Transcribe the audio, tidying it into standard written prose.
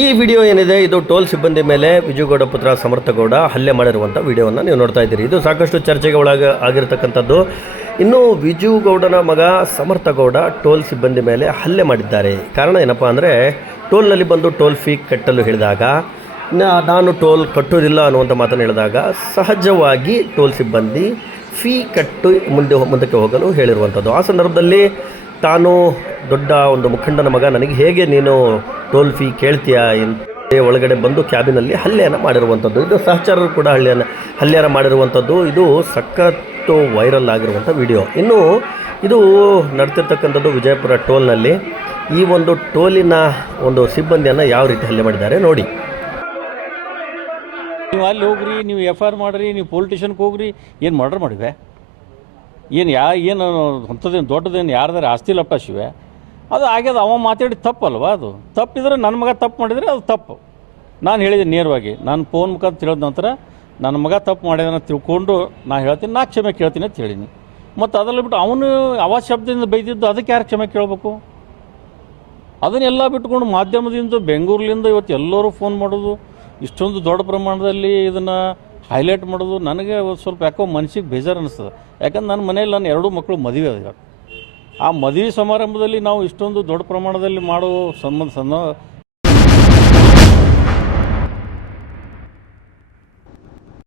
ಈ ವಿಡಿಯೋ ಏನಿದೆ ಇದು ಟೋಲ್ ಸಿಬ್ಬಂದಿ ಮೇಲೆ ವಿಜುಗೌಡ ಪುತ್ರ ಸಮರ್ಥಗೌಡ ಹಲ್ಲೆ ಮಾಡಿರುವಂಥ ವಿಡಿಯೋವನ್ನು ನೀವು ನೋಡ್ತಾ ಇದ್ದೀರಿ. ಇದು ಸಾಕಷ್ಟು ಚರ್ಚೆಗೆ ಆಗಿರತಕ್ಕಂಥದ್ದು. ಇನ್ನು ವಿಜುಗೌಡನ ಮಗ ಸಮರ್ಥಗೌಡ ಟೋಲ್ ಸಿಬ್ಬಂದಿ ಮೇಲೆ ಹಲ್ಲೆ ಮಾಡಿದ್ದಾರೆ. ಕಾರಣ ಏನಪ್ಪ ಅಂದರೆ, ಟೋಲ್ನಲ್ಲಿ ಬಂದು ಟೋಲ್ ಫೀ ಕಟ್ಟಲು ಹೇಳಿದಾಗ ನಾನು ಟೋಲ್ ಕಟ್ಟೋದಿಲ್ಲ ಅನ್ನುವಂಥ ಮಾತನ್ನು ಹೇಳಿದಾಗ ಸಹಜವಾಗಿ ಟೋಲ್ ಸಿಬ್ಬಂದಿ ಫೀ ಕಟ್ಟು ಮುಂದಕ್ಕೆ ಹೋಗಲು ಹೇಳಿರುವಂಥದ್ದು. ಆ ಸಂದರ್ಭದಲ್ಲಿ ತಾನು ದೊಡ್ಡ ಒಂದು ಮುಖಂಡನ ಮಗ, ನನಗೆ ಹೇಗೆ ನೀನು ಟೋಲ್ ಫೀ ಕೇಳ್ತೀಯಾ ಅಂತ ಒಳಗಡೆ ಬಂದು ಕ್ಯಾಬಿನಲ್ಲಿ ಹಲ್ಲೆಯನ್ನು ಮಾಡಿರುವಂಥದ್ದು. ಇದು ಸಹಚರರು ಕೂಡ ಹಲ್ಲೆಯನ್ನು ಮಾಡಿರುವಂಥದ್ದು. ಇದು ಸಖತ್ತು ವೈರಲ್ ಆಗಿರುವಂಥ ವಿಡಿಯೋ. ಇನ್ನು ಇದು ನಡೆತಿರ್ತಕ್ಕಂಥದ್ದು ವಿಜಯಪುರ ಟೋಲ್ನಲ್ಲಿ. ಈ ಒಂದು ಟೋಲಿನ ಒಂದು ಸಿಬ್ಬಂದಿಯನ್ನು ಯಾವ ರೀತಿ ಹಲ್ಲೆ ಮಾಡಿದ್ದಾರೆ ನೋಡಿ. ನೀವು ಅಲ್ಲಿ ಹೋಗ್ರಿ, ನೀವು FIR ಮಾಡಿರಿ, ನೀವು ಪೊಲಿಟಿಷನ್ಗೆ ಹೋಗ್ರಿ, ಏನು ಮರ್ಡರ್ ಮಾಡಿವೆ? ಏನು ಏನು ಅಂಥದ್ದೇನು ದೊಡ್ಡದೇನು ಯಾರ್ದಾರು ಆಸ್ತಿ ಲಪ್ಟಾಸಿವೆ? ಅದು ಆಗ್ಯದ, ಅವ ಮಾತಾಡಿ ತಪ್ಪಲ್ವ? ಅದು ತಪ್ಪಿದ್ರೆ ನನ್ನ ಮಗ ತಪ್ಪು ಮಾಡಿದರೆ ಅದು ತಪ್ಪು. ನಾನು ಹೇಳಿದೆ ನೇರವಾಗಿ, ನಾನು ಫೋನ್ ಮುಖಾಂತರ ತಿಳಿದ ನಂತರ ನನ್ನ ಮಗ ತಪ್ಪು ಮಾಡಿದಾನ ತಿಳ್ಕೊಂಡು ನಾನು ಹೇಳ್ತೀನಿ, ನಾ ಕ್ಷಮೆ ಕೇಳ್ತೀನಿ ಅಂತ ಹೇಳೀನಿ. ಮತ್ತು ಅದೆಲ್ಲ ಬಿಟ್ಟು ಅವನು ಅವ ಶಬ್ದದಿಂದ ಬೈದಿದ್ದು ಅದಕ್ಕೆ ಯಾರು ಕ್ಷಮೆ ಕೇಳಬೇಕು? ಅದನ್ನೆಲ್ಲ ಬಿಟ್ಕೊಂಡು ಮಾಧ್ಯಮದಿಂದ ಬೆಂಗಳೂರಿನಿಂದ ಇವತ್ತು ಎಲ್ಲರೂ ಫೋನ್ ಮಾಡೋದು, ಇಷ್ಟೊಂದು ದೊಡ್ಡ ಪ್ರಮಾಣದಲ್ಲಿ ಇದನ್ನು ಹೈಲೈಟ್ ಮಾಡೋದು ನನಗೆ ಸ್ವಲ್ಪ ಯಾಕೋ ಮನಸ್ಸಿಗೆ ಬೇಜಾರು ಅನ್ನಿಸ್ತದೆ. ಯಾಕಂದ್ರೆ ನನ್ನ ಮನೇಲಿ ನನ್ನ 2 ಮಕ್ಕಳು ಮದುವೆ ಆದ. ಆ ಮದುವೆ ಸಮಾರಂಭದಲ್ಲಿ ನಾವು ಇಷ್ಟೊಂದು ದೊಡ್ಡ ಪ್ರಮಾಣದಲ್ಲಿ ಮಾಡೋ